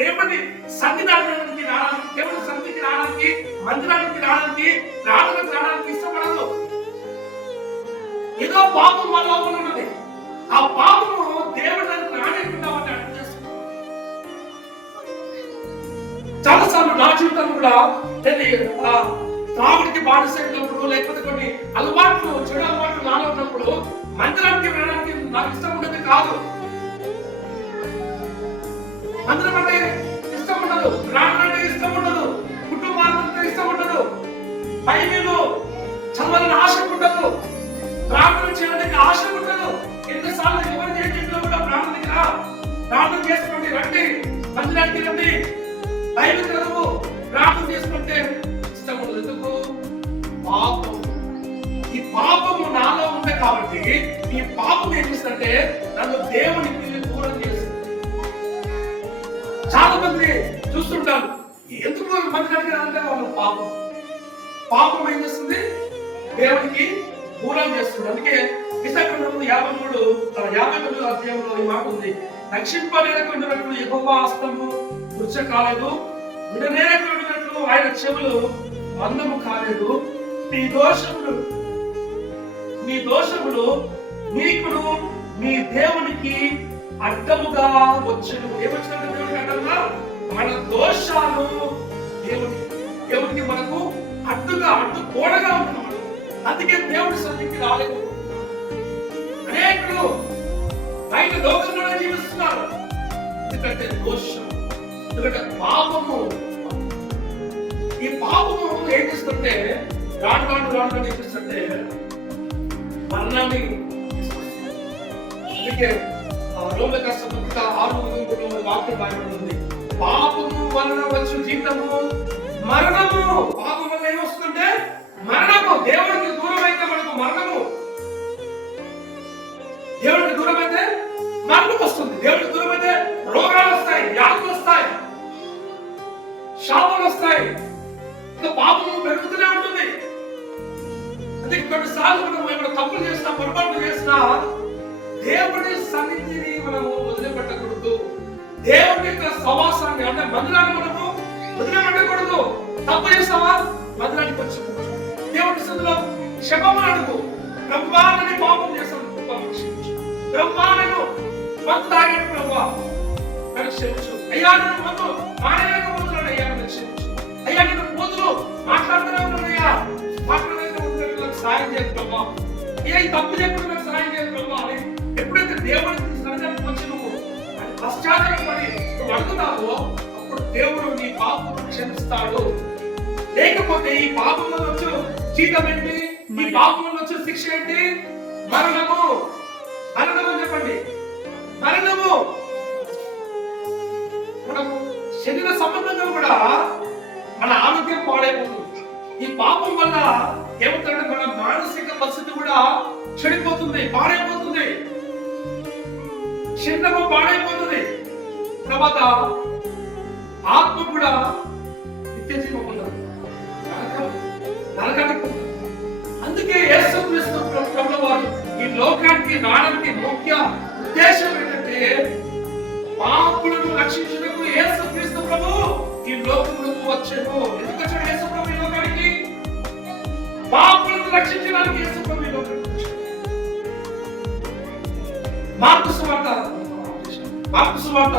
దేవుని సన్నిధానానికి రావడానికి, దేవుని సన్నిధికి రావడానికి, మందిరానికి రావడానికి, ప్రార్థనకు రావడానికి ఇష్టపడదు. ఏదో పాపం మన లోపల ఉన్నది. ఆ పాపము దేవుడు రానికుండా అడ్డు చేస్తుంది. చాలాసార్లు నా జీవితం కూడా త్రాగుడికి బానిసైనప్పుడు, లేకపోతే కొన్ని అలవాట్లు, చెడు అలవాట్లు నాలో ఉన్నప్పుడు మందిరానికి వెళ్ళడానికి నాకు ఇష్టం ఉండదు కాదు. మందిరం అంటే ఇష్టం ఉండదు, ప్రార్థన అంటే ఇష్టం ఉండదు, కుటుంబాలంటే ఇష్టం ఉండదు, బైబిల్ చదవాలని ఆశ ఉండదు, ప్రార్థన చేయడానికి ఆశ ఉండదు. ఎన్నిసార్లు ఎవరు చేసినా కూడా ప్రార్థన చేసుకోండి, రండి, మందిరానికి రండి, బైబిల్ చదువు, ప్రార్థన చేసుకుంటే ఇష్టం ఉండదు. ఎందుకు? పాపం. ఈ పాపము నాలో ఉంది కాబట్టి ఈ పాపం ఏం చేస్తుందంటే నన్ను దేవునికి దూరం చేస్తుంది. చాలా మంది చూస్తుంటారు, ఎందుకు మందిరానికి రాలంటే వాళ్ళు పాపం ఏం చేస్తుంది? దేవునికి దూరం చేస్తుంది. అందుకే విశాఖపట్నం 53 అధ్యాయంలో ఈ మాట ఉంది, రక్షింపలేనటువంటి యెహోవా హస్తము కృష కాలేదు, విడనేరకుండినట్లు ఆయన చెవులు మందము కాలేదు, మీ దోషములు నీకును మీ దేవునికి అడ్డముగా వచ్చును. ఏమొచ్చినట్టు దేవునికి అడ్డముగా? మన దోషాలు దేవునికి మనకు అడ్డుకోడగా ఉంటున్నాడు. అందుకే దేవుడి సన్నిధికి రాలేదు. అనేకులు బయట లోకంలోనే జీవిస్తున్నారు. ఎందుకంటే దోషం, ఎందుకంటే పాపము. ఈ పాపము ఏం చేస్తుంటే రాను ఏం చేస్తుంటే మరణాన్ని తీసుకొస్తుంది. అందుకే రోమిలకు రాసిన పత్రిక 6:3 వాక్యం రాయబడింది, పాపము వలన వచ్చు జీతము మరణము. పాపం వల్ల ఏమొస్తుందంటే మరణము. దేవుడికి దూరం అయితే మనకు మరణము. దేవుడికి దూరం అయితే మరణం వస్తుంది. దేవుడికి దూరం అయితే రోగాలు వస్తాయి, వ్యాధులు వస్తాయి, శాపాలు వస్తాయి. ఇంకా పాపము పెరుగుతూనే ఉంటుంది. అందుకే కొన్నిసార్లు మనం ఏమైనా తప్పులు చేసినా, పొరపాట్లు చేసినా దేవుడి సన్నిధిని మనము వదిలిపెట్టకూడదు. దేవుడి యొక్క సవాసాన్ని అంటే మందిరాన్ని మనము వదిలిపెట్టకూడదు. తప్పు చేస్తావా? మందిరానికి వచ్చి దేవుడి సన్నిధిలో క్షమాపణ అడుగు. బ్రహ్మాండని పాపం చేస్తాను, బ్రహ్మాండను మందు తాగాను ప్రభా, నన్ను క్షమించు అయ్యా. నేను మందు మానేయకపోతున్నాను అయ్యా, నన్ను క్షమించు అయ్యా. నేను పోతులు మాట్లాడుతూనే ఉన్నానయ్యా, సాయం చేయదు ప్రభా. ఏ తప్పు చేయకుండా నాకు సాయం చేయదు ప్రభా అని ఎప్పుడైతే దేవుడికి సన్నిధానికి వచ్చి నువ్వు పశ్చాత్తాపడి నువ్వు అడుగుతావో అప్పుడు దేవుడు నీ పాపం క్షమిస్తాడు. లేకపోతే ఈ పాపం వల్ల వచ్చే జీతం ఏంటి? ఈ పాపం వల్ల వచ్చే శిక్ష ఏంటి? మరణము. మరణము చెప్పండి, మరణము. మనము శరీర సంబంధంగా కూడా మన ఆరోగ్యం పాడైపోతుంది. ఈ పాపం వల్ల ఏమవుతుందంటే మన మానసిక పరిస్థితి కూడా చెడిపోతుంది, పాడైపోతుంది, శరీరము పాడైపోతుంది, తర్వాత ఆత్మ కూడా నిత్యజీవం ఉండదు, నరకానికి. అందుకే యేసుక్రీస్తు ప్రభువు వారు ఈ లోకానికి రావడానికి ముఖ్య ఉద్దేశం ఏంటంటే పాపులను రక్షించుటకు యేసుక్రీస్తు ప్రభువు ఈ లోకములకు వచ్చెను. ఎందుకు వచ్చాడు యేసు ప్రభు ఈ లోకానికి? పాపులను రక్షించడానికి యేసు ప్రభు ఈ లోకానికి వచ్చాడు. మార్కు సువార్త